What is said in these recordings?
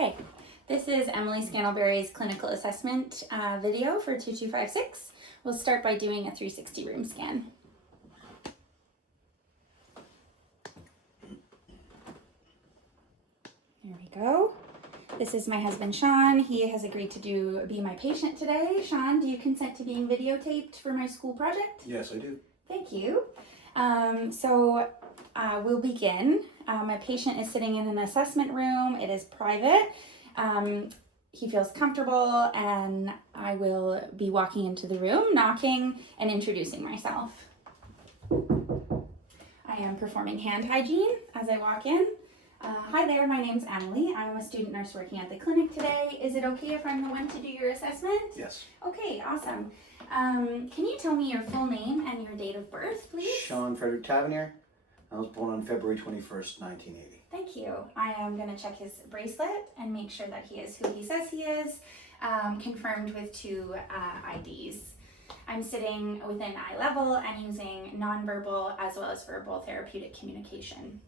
Okay, this is Emily Scantleberry's clinical assessment video for 2256. We'll start by doing a 360 room scan. There we go. This is my husband, Sean. He has agreed to be my patient today. Sean, do you consent to being videotaped for my school project? Yes, I do. Thank you. We'll begin. My patient is sitting in an assessment room. It is private. He feels comfortable, and I will be walking into the room, knocking, and introducing myself. I am performing hand hygiene as I walk in. Hi there, my name's Emily. I'm a student nurse working at the clinic today. Is it okay if I'm the one to do your assessment? Yes. Okay, awesome. Can you tell me your full name and your date of birth, please? Sean Frederick Tavernier. I was born on February 21st, 1980. Thank you. I am going to check his bracelet and make sure that he is who he says he is, confirmed with two IDs. I'm sitting within eye level and using nonverbal as well as verbal therapeutic communication.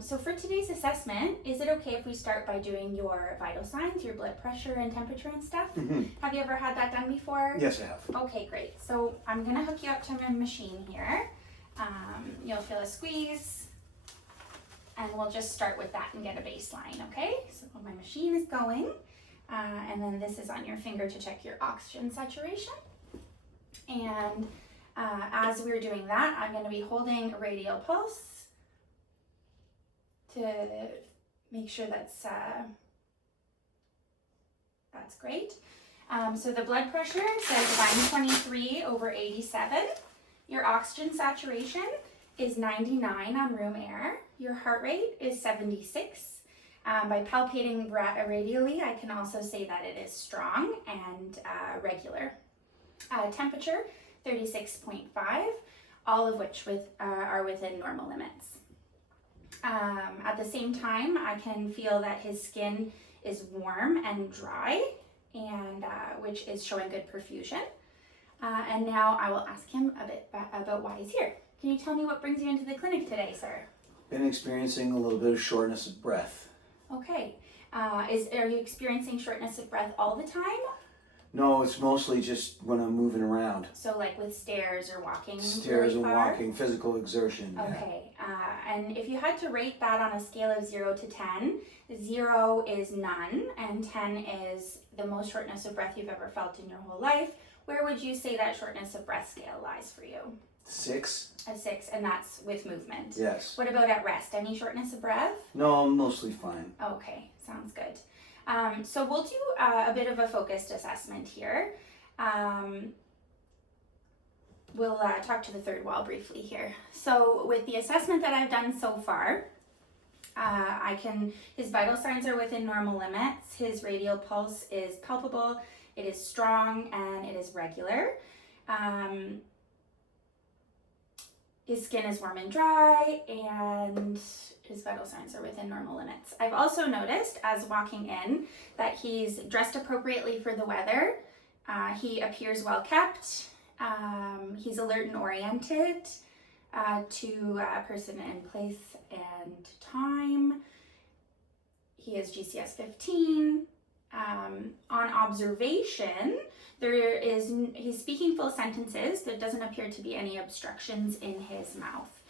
So for today's assessment, is it okay if we start by doing your vital signs, your blood pressure and temperature and stuff? Mm-hmm. Have you ever had that done before? Yes, I have. Okay, great. So I'm going to hook you up to my machine here. You'll feel a squeeze, and we'll just start with that and get a baseline, okay? So my machine is going, and then this is on your finger to check your oxygen saturation. And as we're doing that, I'm going to be holding a radial pulse to make sure that's great. So the blood pressure says 123/87. Your oxygen saturation is 99 on room air. Your heart rate is 76. By palpating radially, I can also say that it is strong and regular. Temperature, 36.5, all of which are within normal limits. At the same time, I can feel that his skin is warm and dry, and which is showing good perfusion. And now I will ask him a bit about why he's here. Can you tell me what brings you into the clinic today, sir? Been experiencing a little bit of shortness of breath. Okay. Are you experiencing shortness of breath all the time? No, it's mostly just when I'm moving around. So like with stairs or walking Stairs really and far? walking, physical exertion. Okay. And if you had to rate that on a scale of 0 to 10, 0 is none and 10 is the most shortness of breath you've ever felt in your whole life, where would you say that shortness of breath scale lies for you? 6. A 6, and that's with movement. Yes. What about at rest? Any shortness of breath? No, I'm mostly fine. Okay, sounds good. So we'll do a bit of a focused assessment here. We'll talk to the third wall briefly here. So with the assessment that I've done so far, his vital signs are within normal limits. His radial pulse is palpable, it is strong, and it is regular. His skin is warm and dry, and his vital signs are within normal limits. I've also noticed, as walking in, that he's dressed appropriately for the weather. He appears well kept. He's alert and oriented to person and place and time. He is GCS 15. On observation, he's speaking full sentences. There doesn't appear to be any obstructions in his mouth.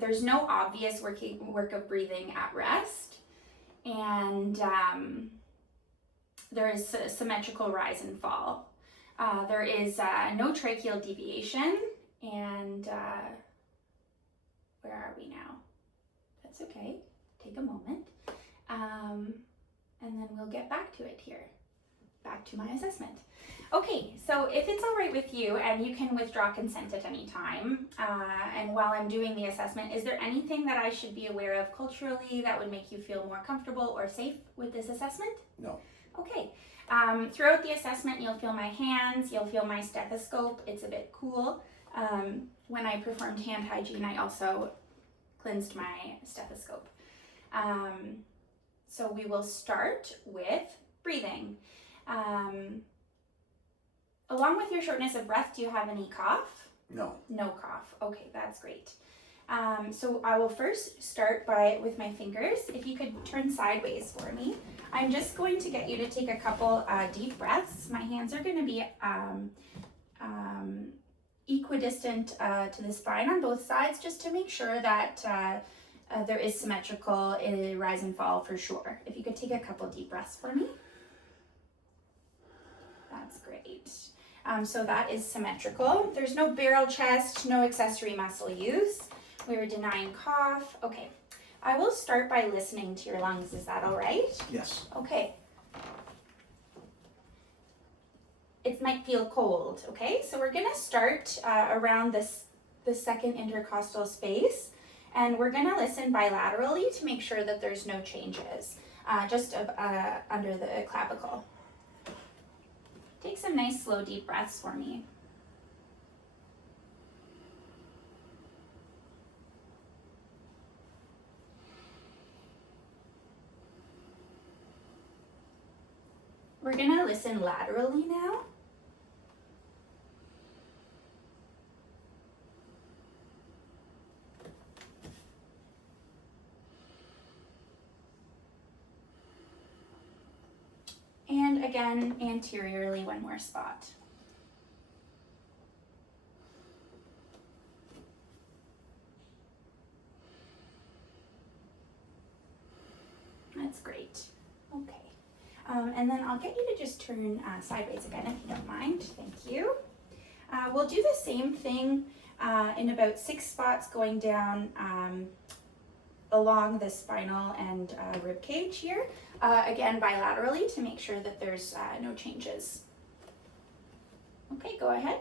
There's no obvious work of breathing at rest, and there is a symmetrical rise and fall. There is no tracheal deviation, and where are we now? That's okay. Take a moment. And then we'll get back to it here. Back to my assessment. Okay, so if it's all right with you, and you can withdraw consent at any time, and while I'm doing the assessment, is there anything that I should be aware of culturally that would make you feel more comfortable or safe with this assessment? No. Okay. Throughout the assessment, you'll feel my hands, you'll feel my stethoscope. It's a bit cool. When I performed hand hygiene, I also cleansed my stethoscope. So we will start with breathing. Along with your shortness of breath, do you have any cough? No. No cough. Okay, that's great. So I will first start with my fingers. If you could turn sideways for me. I'm just going to get you to take a couple deep breaths. My hands are going to be equidistant to the spine on both sides, just to make sure that there is symmetrical rise and fall for sure. If you could take a couple deep breaths for me. That's great. So that is symmetrical. There's no barrel chest, no accessory muscle use. We're denying cough. Okay. I will start by listening to your lungs. Is that all right? Yes. Okay. It might feel cold, okay? So we're gonna start around the second intercostal space, and we're gonna listen bilaterally to make sure that there's no changes, just under the clavicle. Take some nice slow deep breaths for me. We're gonna listen laterally now. And again, anteriorly, one more spot. That's great. Okay. And then I'll get you to just turn sideways again if you don't mind. Thank you. We'll do the same thing in about 6 spots going down along the spinal and rib cage here. Again, bilaterally to make sure that there's no changes. Okay, go ahead.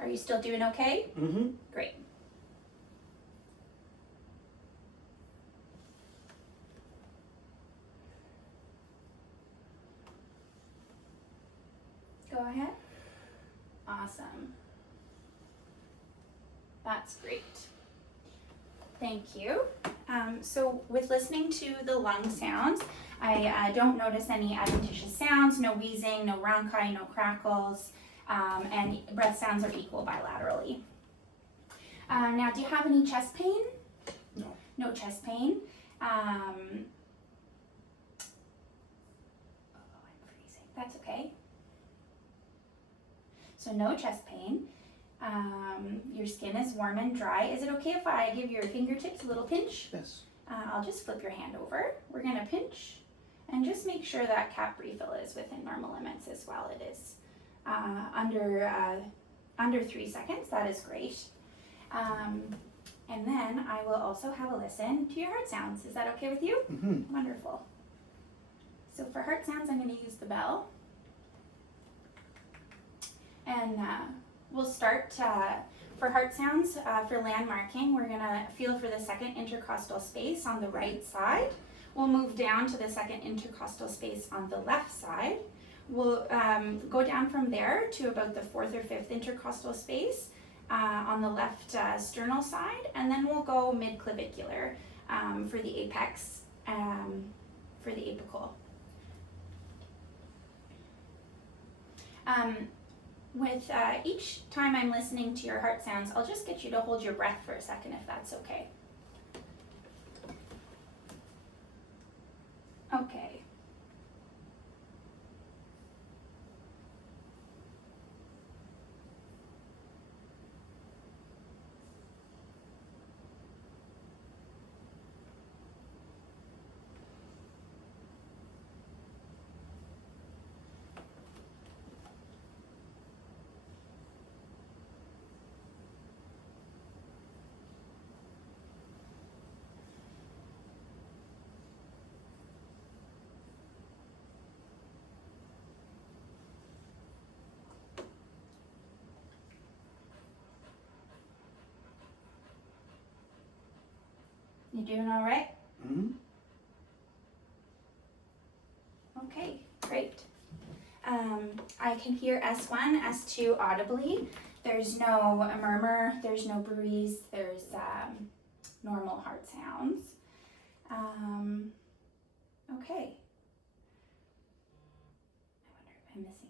Are you still doing okay? Mm-hmm. Great. Go ahead. Awesome. That's great. Thank you. So with listening to the lung sounds, I don't notice any adventitious sounds, no wheezing, no rhonchi, no crackles, and breath sounds are equal bilaterally. Now, do you have any chest pain? No. No chest pain. Oh, I'm freezing. That's okay. So no chest pain. Your skin is warm and dry. Is it okay if I give your fingertips a little pinch? Yes. I'll just flip your hand over. We're gonna pinch and just make sure that cap refill is within normal limits as well. It is under 3 seconds. That is great. And then I will also have a listen to your heart sounds. Is that okay with you? Mm-hmm. Wonderful. So for heart sounds, I'm going to use the bell. And we'll start for heart sounds, for landmarking, we're going to feel for the second intercostal space on the right side. We'll move down to the second intercostal space on the left side. We'll go down from there to about the fourth or fifth intercostal space on the left sternal side, and then we'll go mid-clavicular for the apex, for the apical. With each time I'm listening to your heart sounds, I'll just get you to hold your breath for a second if that's okay. Okay. You doing all right? Mm-hmm. Okay, great. I can hear S1, S2 audibly. There's no murmur, there's no breeze, there's normal heart sounds. Okay. I wonder I'm missing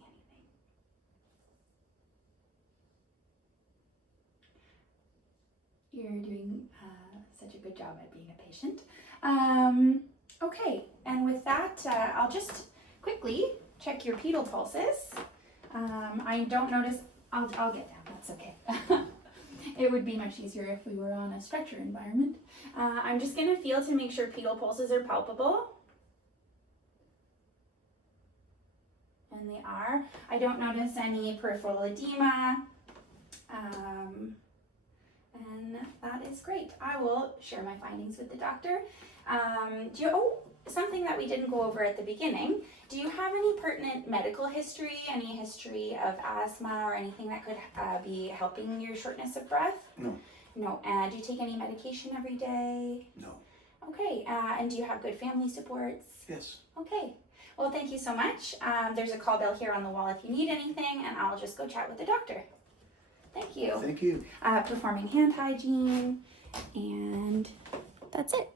anything. You're doing such a good job at being a patient. Okay, and with that, I'll just quickly check your pedal pulses. I don't notice, I'll get down, that's okay. It would be much easier if we were on a stretcher environment. I'm just gonna feel to make sure pedal pulses are palpable. And they are. I don't notice any peripheral edema. And that is great. I will share my findings with the doctor. Something that we didn't go over at the beginning. Do you have any pertinent medical history, any history of asthma or anything that could be helping your shortness of breath? No. No. Do you take any medication every day? No. Okay. And do you have good family supports? Yes. Okay. Well, thank you so much. There's a call bell here on the wall if you need anything, and I'll just go chat with the doctor. Thank you. Thank you. Performing hand hygiene, and that's it.